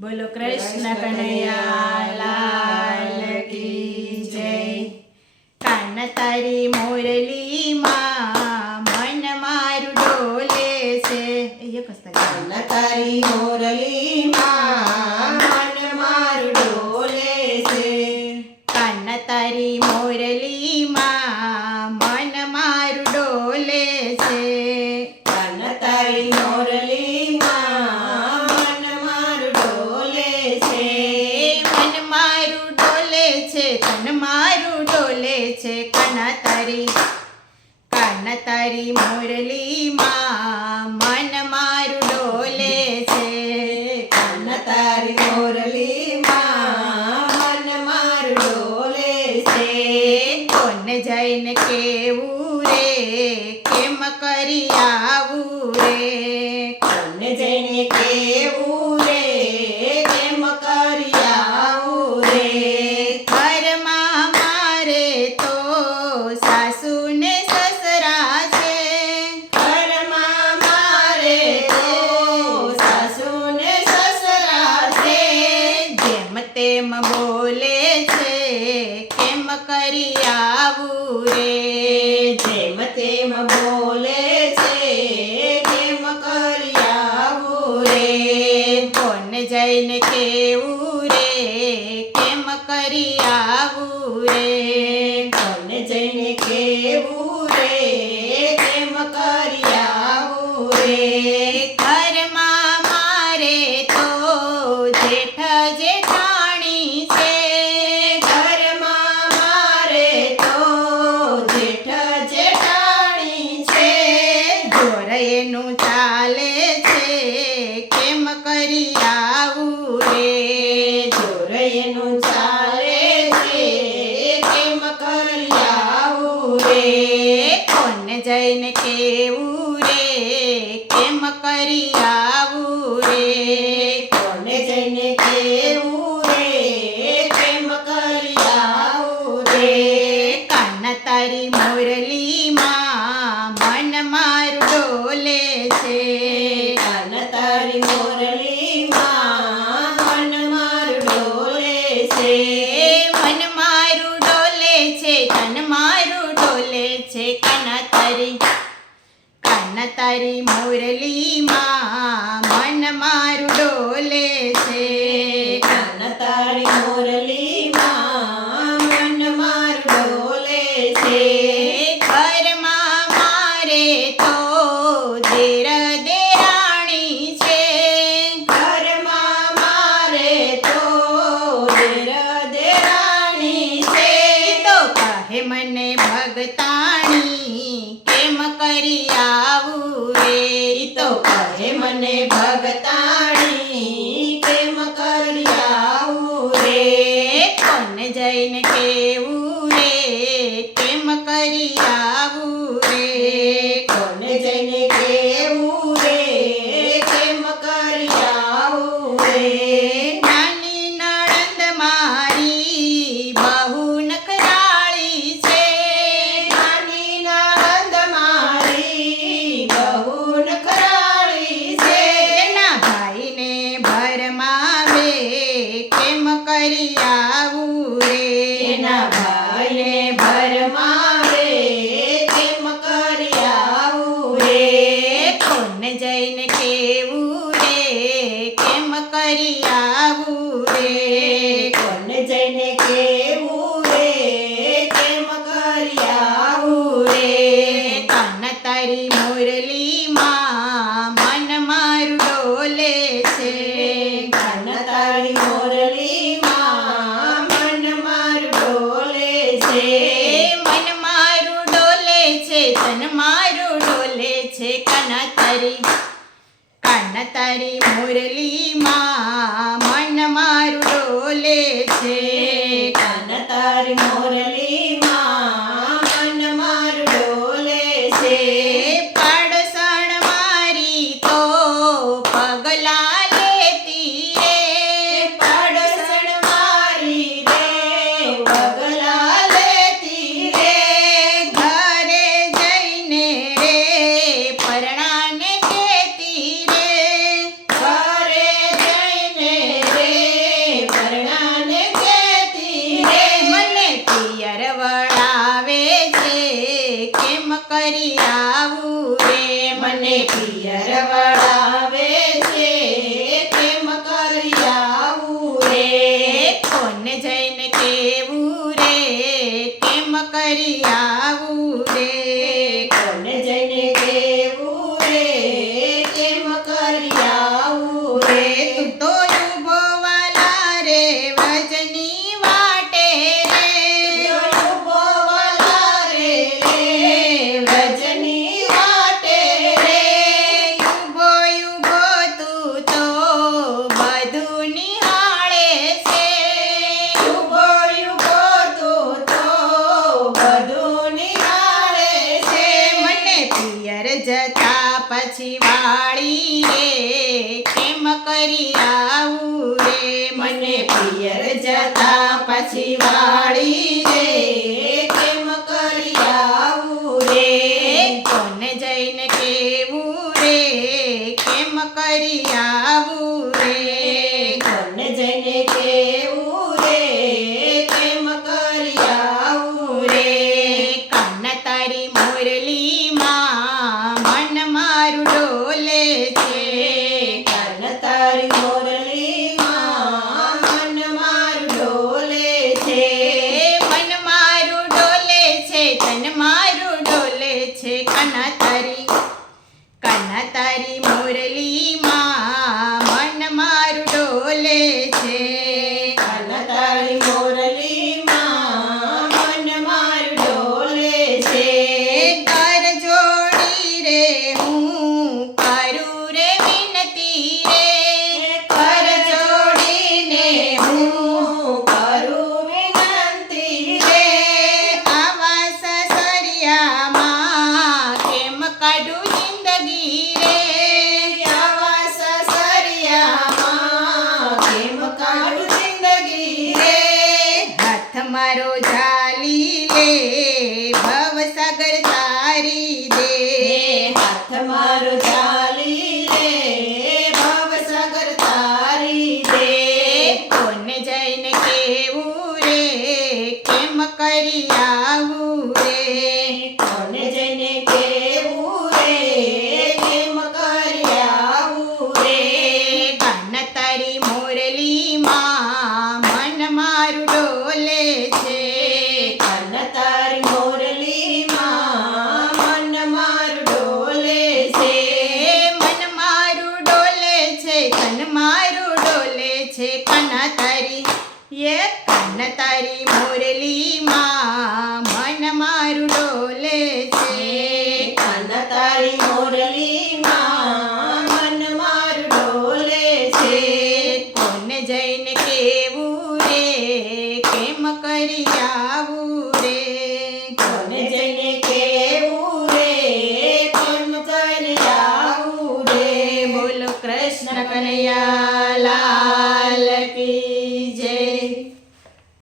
બોલો કૃષ્ણ કનૈયા લાલ કી જય। કાન તારી મોરલીમાં મન મારું ડોલે છે। કાન તારી મોરલીમાં મન મારું ડોલે છે। કાન તારી મોરલીમાં મન મારું ડોલે છે। કાન તારી મોરલીમાં મન મારું ડોલે છે। મન મારું ડોલે છે તન મારું ડોલે છે। કાન તારી મોરલીમાં મન મારું ડોલે છે। કાન તારી મોરલીમાં મન મારું ડોલે છે। કોને જઈને કેવું રે કેમ કરી આવું રે। કોને જઈને કેવું રે કેમ કરી આવું રે। ઘરમાં મારે તો સાસુ ને સસરા છે। ઘરમાં મારે તો સાસુ ને સસરા છે। જેમ તેમ બોલે છે કેમ કરી આવું રે। જેમ તેમ બોલે છે કેમ કરી આવું રે। કોને જઈને કેવું રે કેમ કરી આવું રે। કોને જઈને કેવું રે કેમ કરી આવું રે। ઘરમાં મારે તો જેઠ જેઠાણી છે। ઘરમાં મારે તો જેઠ જેઠાણી છે। જોર એનું ચાલે છે કેમ કરી આવું રે। જોર એનું ચાલે છે કેમ કરી આવું રે। કોને જઈને કેવું રે કેમ કરી આવું રે। કોને જઈને કેવું રે કેમ કરી આવું રે। કાન તારી મોરલીમાં મન મારું ડોલે છે। કાન તારી મોરલીમાં મન મારું ડોલે છે। મન મારું ડોલે છે તન મારું ડોલે છે। કાન તારી મોરલીમાં મન મારું ડોલે છે। કાન તારી મોરલીમાં મન મારું ડોલે છે। ઘરમાં મારે તો દેર દેરાણી છે। ઘરમાં મારે તો દેર દેરાણી છે। તો કહે મને ભગતાણી કેમ કરી આવું રે। તો કહે મને ભગતાણી કેમ કરી આવું રે। કોને જઈને કેવું રે કેમ કરી આવું રે। કોને જઈને કેવું રે કેમ કરી આવું રે। નાની નણંદ મારી બહુ નખરાળી છે। નાની નણંદ મારી બહુ નખરાળી છે। એના ભાઈને ભરમાવે કેમ કરી આવું રે। એના ભાઈને ભરમાવે કેમ કરી આવું રે। કોને જઈને કેવું રે કેમ કરી આવું રે। કોને જઈને કેવું રે કેમ કરી આવું રે। કાન તારી મોરલીમાં મન મારું ડોલે છે। કાન તારી મોરલીમાં મન મારું ડોલે છે। મન મારું ડોલે છે તન મારું ડોલે છે। કાન તારી મોરલીમાં મન મારું ડોલે આવું રે મને પિયર જતા પછી વાળી રે કેમ કરી આવું રે કોને જઈને કેવું રે કેમ કરી આવું રે કોને જઈને કેવું રે કેમ કરી આવું રે કાન તારી મુરલીમાં મન મારું ડોલે છે કાન તારી મોરલીમાં મન મારું ડોલે છે મન મારું ડોલે છે તન મારું ડોલે છે કાન તારી મુરલીમાં મન મારું ડોલે છે કાન તારી મોરલીમાં મન મારું ડોલે છે કર જોડી રે હું કરું રે વિનતી રે કર જોડીને હું કરું વિનંતી રે આવા સસરિયામાં કેમ કાઢું જિંદગી રે આવા સસરિયામાં કેમ કાઢું જિંદગી રે હાથ મારો ઝાલી લે ભવસાગર તારી દે હાથ મારો ચાલી રે ભવસાગર તારી દે કોને જઈને કેવું રે કેમ કરી આવું રે કોને જઈને કેવું રે કેમ કરી આવું રે કાન તારી મુરલીમાં મન મારું ડોલે છે કાન તારી મોરલીમાં મન મારું ડોલે છે મન મારું ડોલે છે તન મારું ડોલે છે કાન તારી મુરલીમાં મન મારું ડોલે છે કાન તારી મોરલીમાં મન મારું ડોલે છે કોને જઈને કેવું રે કેમ કરી આવું